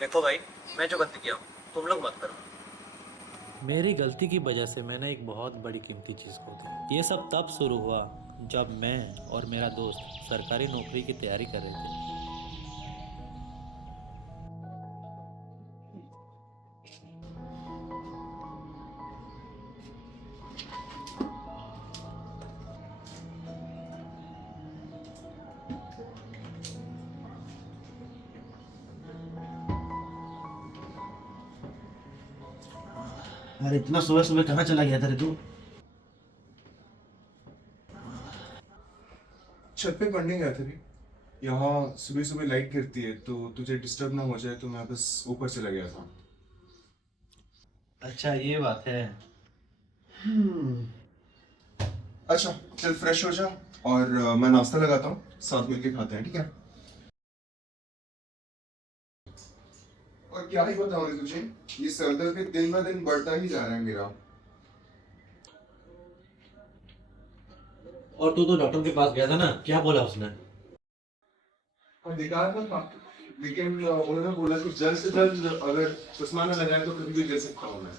देखो भाई, मैं जो गलती किया हूँ तुम लोग मत करो। मेरी गलती की वजह से मैंने एक बहुत बड़ी कीमती चीज़ खो दी। ये सब तब शुरू हुआ जब मैं और मेरा दोस्त सरकारी नौकरी की तैयारी कर रहे थे। अरे इतना सुबह सुबह कहाँ चला गया था रे तू? छत पे पढ़ने गया था रे। यहाँ सुबह सुबह लाइट गिरती है तो तुझे डिस्टर्ब ना हो जाए तो मैं बस ऊपर चला गया था। अच्छा, ये बात है। अच्छा, चल फ्रेश हो जा और मैं नाश्ता लगाता हूँ, साथ मिलके खाते हैं, ठीक है? और क्या ही बताऊँ रे तुझे, ये सर दर्द भी दिन ब दिन बढ़ता ही जा रहा है मेरा। और तू तो डॉक्टर के पास गया था ना, क्या बोला उसने? और देखा था, लेकिन उन्होंने बोला कि जल्द से जल्द अगर चश्मा न लगाए तो कभी भी गिर सकता हूँ मैं।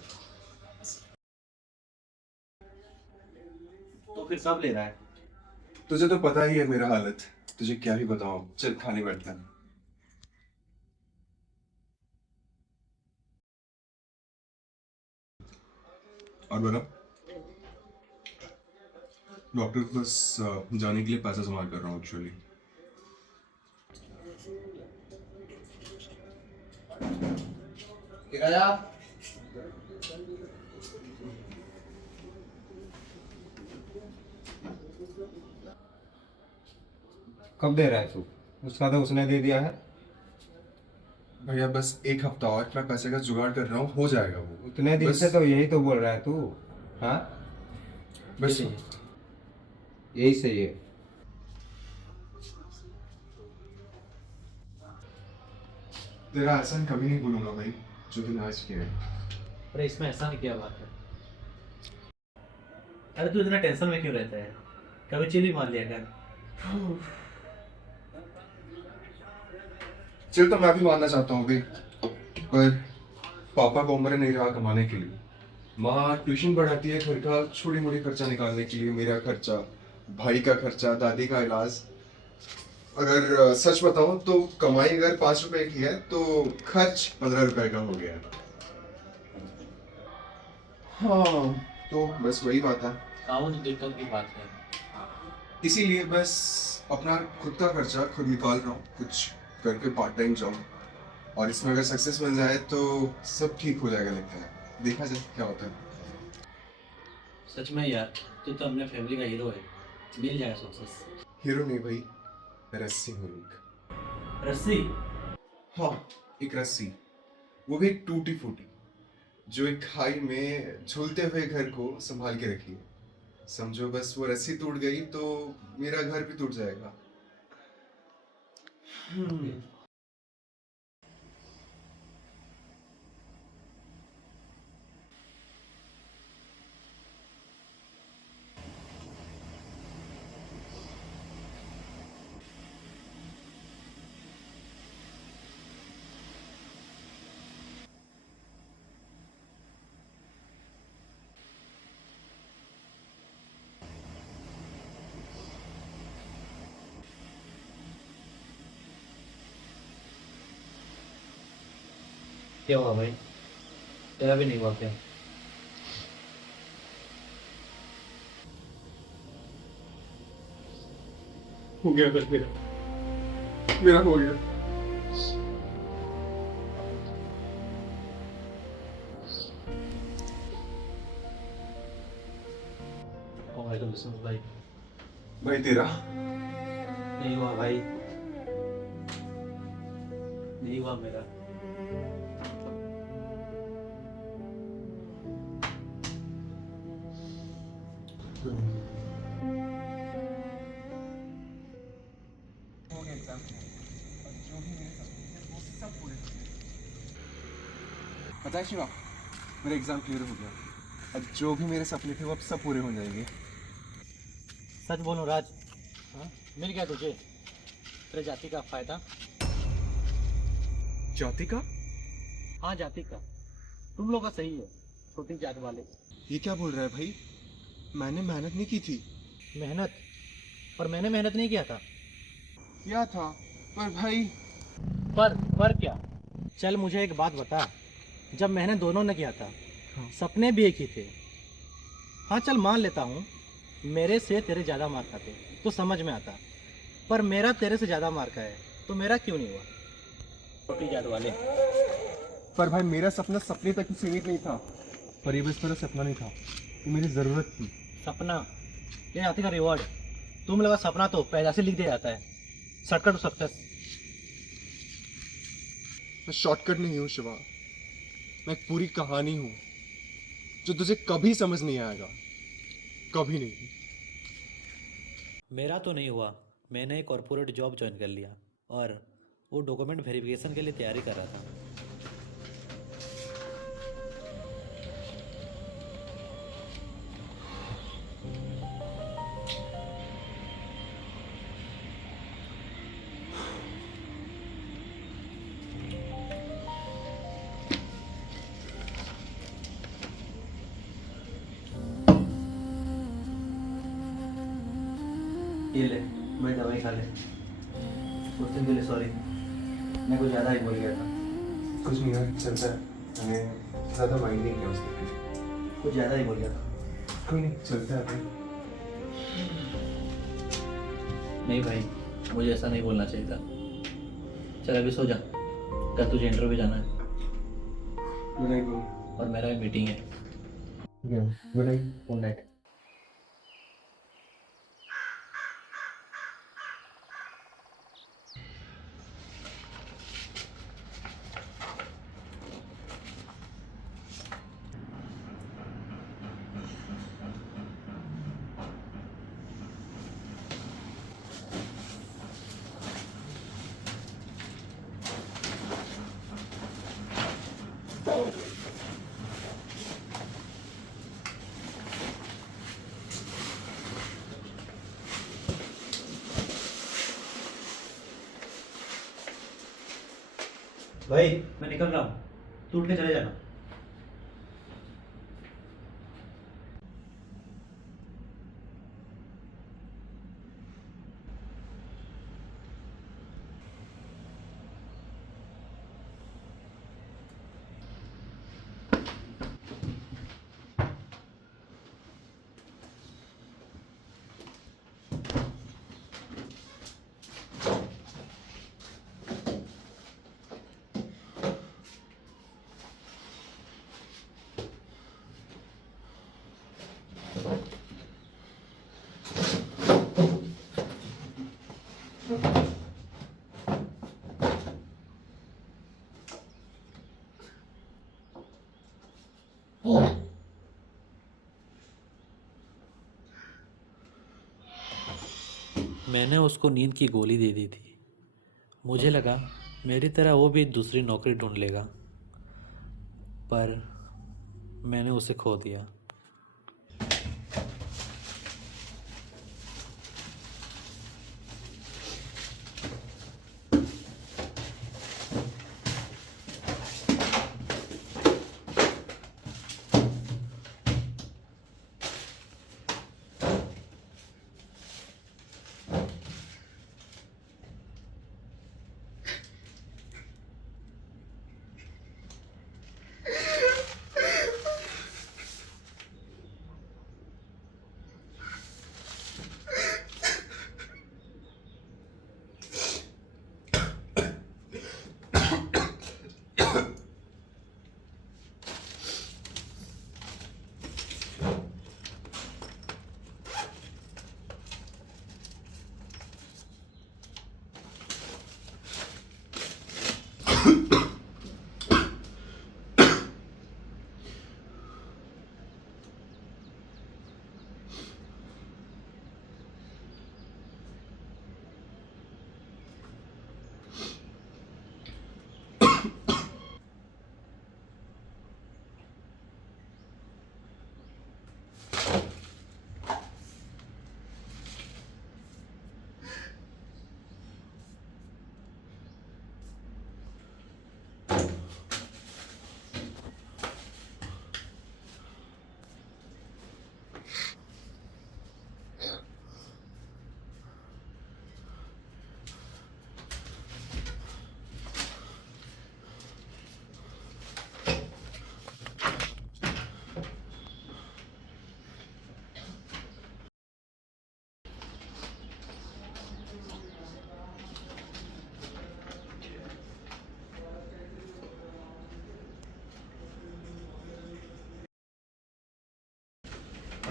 तो फिर कब ले रहा है? तुझे तो पता ही है मेरा हालत, तुझे क्या ही बताऊँ। चल खाने बैठते हैं। और बोला, डॉक्टर के पास जाने के लिए पैसा जमा कर रहा हूँ एक्चुअली। किराया? कब दे रहा है तू? उसका तो उसने दे दिया है। भैया बस एक हफ्ता और मैं पैसे का जुगाड़ कर रहा हूँ, हो जाएगा वो। उतने दिन बस से तो यही तो बोल रहा है तू। हाँ, बस यही सही है। तेरा एहसान कभी नहीं भूलूंगा भाई, जो तूने आज किया है। अरे इसमें ऐसा नहीं, क्या बात है। अरे तू इतना टेंशन में क्यों रहता है? कभी चिल ही मार लिया कर। चल तो मैं भी मानना चाहता हूँ भाई, पर पापा को उम्र नहीं रहा कमाने के लिए। माँ ट्यूशन पढ़ाती है, घर का छोटी मोटी खर्चा निकालने के लिए, मेरा खर्चा, भाई का खर्चा, दादी का इलाज। अगर सच बताऊं तो कमाई अगर 5 रुपए की है तो खर्च 15 रुपए का हो गया है। हाँ, तो बस वही बात है। काउंट दिक्कत की बात है। इसीलिए बस अपना खुद का खर्चा खुद निकाल रहा हूँ, कुछ करके पार्ट टाइम जॉब, और इसमें अगर सक्सेस मिल जाए तो सब ठीक हो जाएगा लगता है। देखा जाए क्या होता है। सच में यार, तू तो अपने फैमिली का हीरो है। मिल जाएगा सक्सेस। हीरो नहीं भाई, रस्सी हूँ एक। रस्सी? हाँ, एक रस्सी, वो भी एक टूटी फूटी, जो एक खाई में झूलते हुए घर को संभाल के रखी है। समझो बस वो रस्सी टूट गई तो मेरा घर भी टूट जाएगा। क्या हुआ भाई? तेरा भी नहीं हुआ क्या? हो गया बस मेरा, मेरा हो गया। Congratulations भाई। भाई तेरा? नहीं हुआ भाई, नहीं हुआ मेरा। पता है शिवा, मेरा एग्जाम क्लियर हो गया। अब जो भी मेरे सपने थे वो अब सब पूरे हो जाएंगे। सच बोलो राज, हाँ? मिल गया तुझे तेरे जाति का फायदा। जाति का? हाँ जाति का, तुम लोग का सही है, छोटी जात वाले। ये क्या बोल रहा है भाई? मैंने मेहनत नहीं की थी। मेहनत? पर मैंने मेहनत नहीं किया था। किया था, पर भाई पर क्या? चल मुझे एक बात बता, जब मेहनत दोनों ने किया था, सपने भी एक ही थे। हाँ चल मान लेता हूँ, मेरे से तेरे ज़्यादा मार्क आते तो समझ में आता, पर मेरा तेरे से ज़्यादा मार्क है तो मेरा क्यों नहीं हुआ? छोटी जात वाले। पर भाई मेरा सपना सपने तक ही सीमित नहीं था। पर ये बस मेरा सपना नहीं था, ये मेरी ज़रूरत थी। सपना ये जाति का रिवॉर्ड। तुम लोग का सपना तो पैदा से लिख दिया जाता है, शॉर्टकट टू सक्सेस। मैं शॉर्टकट नहीं हूँ शिवा, मैं एक पूरी कहानी हूँ जो तुझे कभी समझ नहीं आएगा, कभी नहीं। मेरा तो नहीं हुआ। मैंने एक कॉरपोरेट जॉब ज्वाइन कर लिया और वो डॉक्यूमेंट वेरिफिकेशन के लिए तैयारी कर रहा था। ये ले, मैं दवाई खा ले। उस दिन के लिए सॉरी, मैं कुछ ज़्यादा ही बोल गया था। कुछ नहीं यार, चलता है। मैंने ज़्यादा माइंड नहीं किया उसके। कुछ ज़्यादा ही बोल गया था। कोई नहीं, चलता है भाई। नहीं भाई, मुझे ऐसा नहीं बोलना चाहिए था। चल अभी सो जा, कल तुझे इंटरव्यू जाना है गुड नाइट। और मेरा भी मीटिंग है। Good night. Good night. भाई मैं निकल रहा हूँ, तू उठ के चले जाना। मैंने उसको नींद की गोली दे दी थी। मुझे लगा मेरी तरह वो भी दूसरी नौकरी ढूंढ लेगा, पर मैंने उसे खो दिया।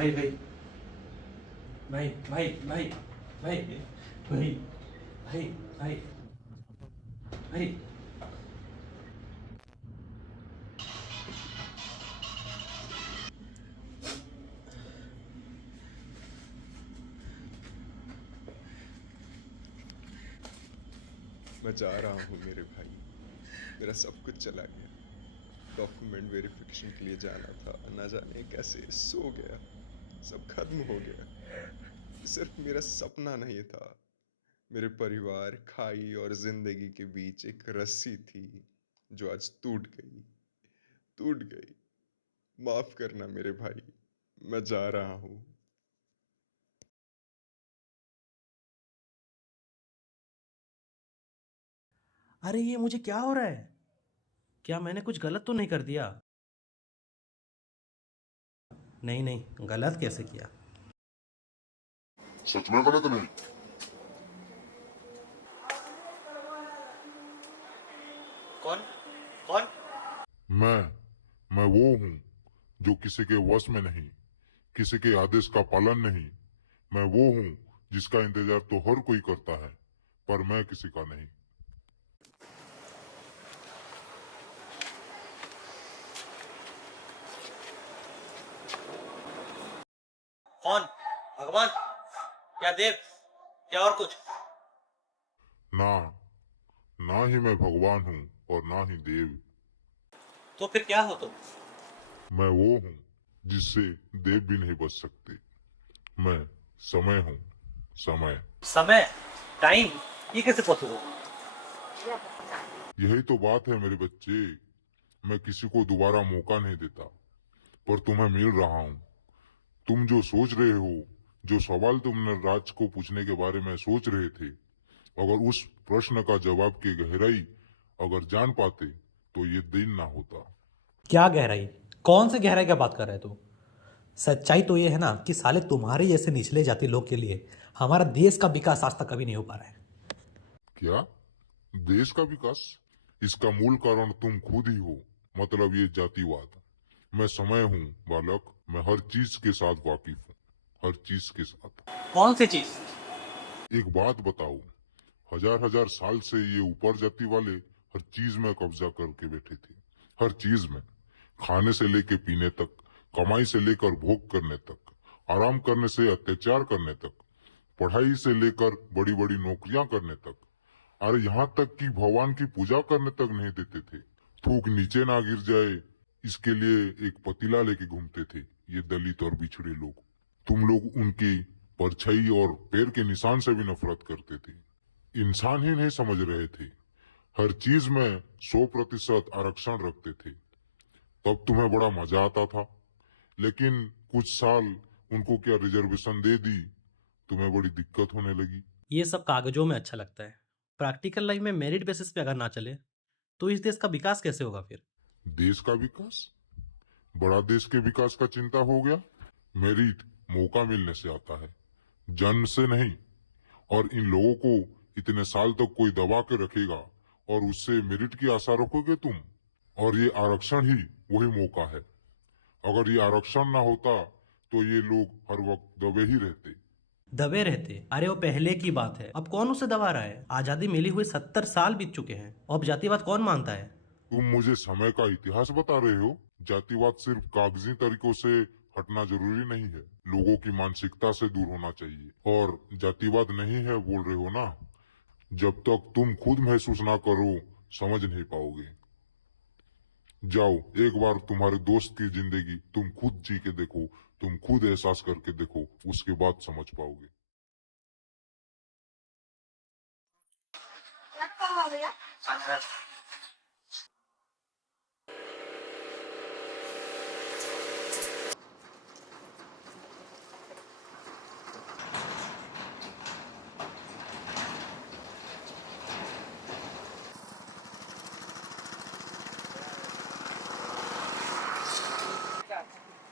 भाई भाई भाई भाई भाई भाई भाई भाई भाई भाई मैं जा रहा हूँ मेरे भाई, मेरा सब कुछ चला गया। डॉक्यूमेंट वेरिफिकेशन के लिए जाना था, ना जाने कैसे सो गया, सब खत्म हो गया। सिर्फ मेरा सपना नहीं था, मेरे परिवार, खाई और जिंदगी के बीच एक रस्सी थी जो आज टूट गई। माफ करना मेरे भाई, मैं जा रहा हूँ। अरे ये मुझे क्या हो रहा है? क्या मैंने कुछ गलत तो नहीं कर दिया? नहीं नहीं, गलत कैसे किया? सच में गलत नहीं। कौन कौन? मैं वो हूँ जो किसी के वश में नहीं, किसी के आदेश का पालन नहीं। मैं वो हूँ जिसका इंतजार तो हर कोई करता है, पर मैं किसी का नहीं। कौन? भगवान या देव या और कुछ? ना, ना ही मैं भगवान हूँ और ना ही देव। तो फिर क्या हो तुम? मैं वो हूँ जिससे देव भी नहीं बच सकते। मैं समय हूँ, समय। समय, टाइम, ये कैसे पॉसिबल? यही तो बात है मेरे बच्चे। मैं किसी को दोबारा मौका नहीं देता, पर तुम्हें मिल रहा हूँ। तुम जो सोच रहे हो, जो सवाल तुमने राज को पूछने के बारे में सोच रहे थे, अगर उस प्रश्न का जवाब की गहराई अगर जान पाते तो ये दिन ना होता। क्या गहराई? कौन से गहराई का बात कर रहे तू? सच्चाई तो ये है ना कि साले तुम्हारे जैसे निचले जाति लोग के लिए हमारा देश का विकास आज तक कभी नहीं हो पा रहा है। क्या? देश का विकास? इसका मूल कारण तुम खुद ही हो, मतलब ये जातिवाद। मैं समय हूँ बालक, मैं हर चीज के साथ वाकिफ हूँ, हर चीज के साथ। कौन सी चीज? एक बात बताओ, हजार हजार साल से ये ऊपर जाति वाले हर चीज में कब्जा करके बैठे थे। हर चीज में, खाने से लेके पीने तक, कमाई से लेकर भोग करने तक, आराम करने से अत्याचार करने तक, पढ़ाई से लेकर बड़ी बड़ी नौकरियां करने तक, और यहाँ तक कि भगवान की पूजा करने तक नहीं देते थे। थूक नीचे ना गिर जाए इसके लिए एक पतीला लेके घूमते थे ये दलित और बिछड़े लोग। तुम लोग उनकी परछाई और पैर के निशान से भी नफरत करते थे। इंसान ही नहीं समझ रहे थे। हर चीज में 100% आरक्षण रखते थे। तब तुम्हें बड़ा मजा आता था, लेकिन कुछ साल उनको क्या रिजर्वेशन दे दी, तुम्हें बड़ी दिक्कत होने लगी। ये सब कागजों में अच्छा लगता है, प्रैक्टिकल लाइफ में मेरिट बेसिस पे अगर ना चले तो इस देश का विकास कैसे होगा फिर? देश का विकास? बड़ा देश के विकास का चिंता हो गया? मेरिट मौका मिलने से आता है, जन्म से नहीं। और इन लोगों को इतने साल तक कोई दबा के रखेगा और उससे मेरिट की आशा रखोगे तुम? और ये आरक्षण ही वही मौका है। अगर ये आरक्षण ना होता तो ये लोग हर वक्त दबे ही रहते। दबे रहते? अरे वो पहले की बात है, अब कौन उसे दबा रहा है? आजादी मिली हुई 70 साल बीत चुके हैं, अब जातिवाद कौन मानता है? तुम मुझे समय का इतिहास बता रहे हो? जातिवाद सिर्फ कागजी तरीकों से हटना जरूरी नहीं है, लोगों की मानसिकता से दूर होना चाहिए। और जातिवाद नहीं है बोल रहे हो ना, जब तक तुम खुद महसूस ना करो समझ नहीं पाओगे। जाओ, एक बार तुम्हारे दोस्त की जिंदगी तुम खुद जी के देखो, तुम खुद एहसास करके देखो, उसके बाद समझ पाओगे।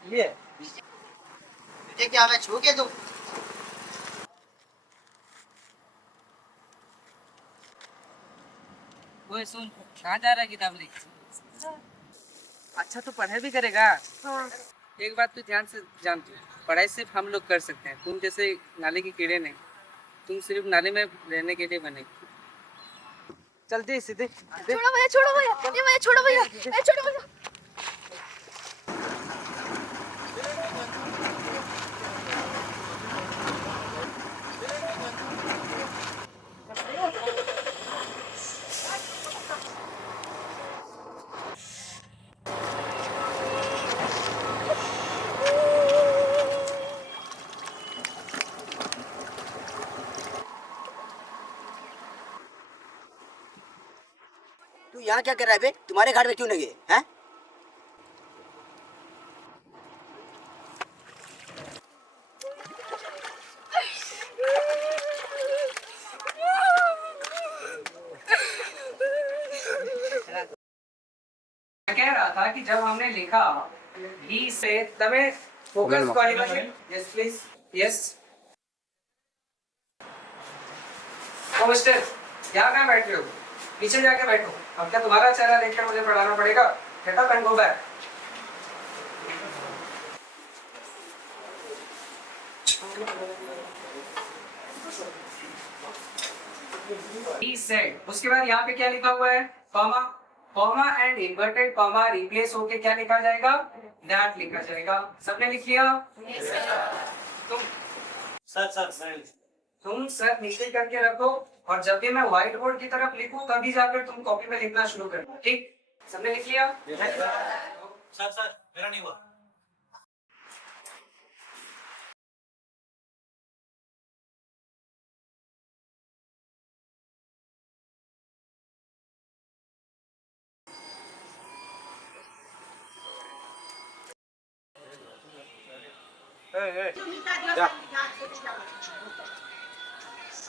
ये तुझे क्या मैं छू के दूं? वो सुन, कहाँ जा रहा है किताब लेके? अच्छा तो पढ़ाई भी करेगा? हाँ। एक बात तू ध्यान से जान तू, पढ़ाई सिर्फ हम लोग कर सकते हैं, तुम जैसे नाले के कीड़े नहीं। तुम सिर्फ नाले में रहने के लिए बने। चलते सीधे छोड़ो भैया, छोड़ो भैया, ये भैया छोड़ो भैया, ए छोड़ो भैया। तू यहाँ क्या कर रहा है बे? तुम्हारे घाट में क्यों नहीं गए हैं? मैं कह रहा था कि जब हमने लिखा ही से तबे फोकस को यस प्लीज यस ओ मिस्टर यहाँ कहाँ बैठे हो? नीचे जाके बैठो। अब क्या तुम्हारा चेहरा देखकर मुझे पढ़ाना पड़ेगा? Get up and go back. He said, उसके बाद यहाँ पे क्या लिखा हुआ है? Comma comma and inverted comma replace होके क्या लिखा जाएगा? दैट लिखा जाएगा। सबने लिख लिया? तुम सर तुम सर नीचे करके रखो और जब भी मैं व्हाइट बोर्ड की तरफ लिखूं तभी जाकर तुम कॉपी में लिखना शुरू करना। ठीक? सबने लिख लिया? सर मेरा नहीं हुआ।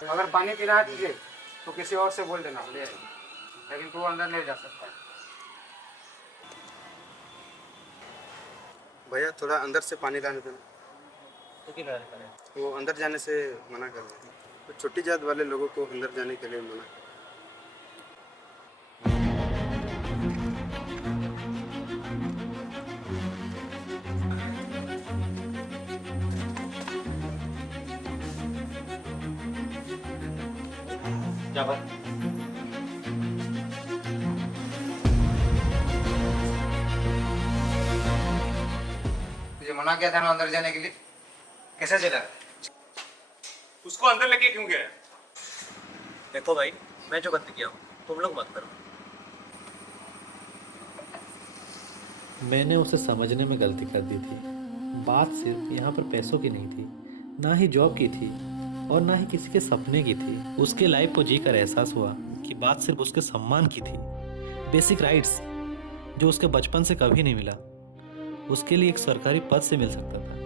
अगर पानी पीना है तुझे तो किसी और से बोल देना ले आएगी, लेकिन तू अंदर नहीं जा सकता। भैया थोड़ा अंदर से पानी लाने देना। तो क्या करें? वो अंदर जाने से मना कर रहे हैं, तो छोटी जात वाले लोगों को अंदर जाने के लिए मना कर। क्या बात? तुझे मना किया था ना अंदर जाने के लिए, कैसे चला? उसको अंदर लेके क्यों गया? देखो भाई, मैं जो गलती किया हूँ तुम लोग मत करो। मैंने उसे समझने में गलती कर दी थी। बात सिर्फ यहाँ पर पैसों की नहीं थी, ना ही जॉब की थी और ना ही किसी के सपने की थी। उसके लाइफ को जीकर एहसास हुआ कि बात सिर्फ उसके सम्मान की थी। बेसिक राइट्स जो उसके बचपन से कभी नहीं मिला, उसके लिए एक सरकारी पद से मिल सकता था।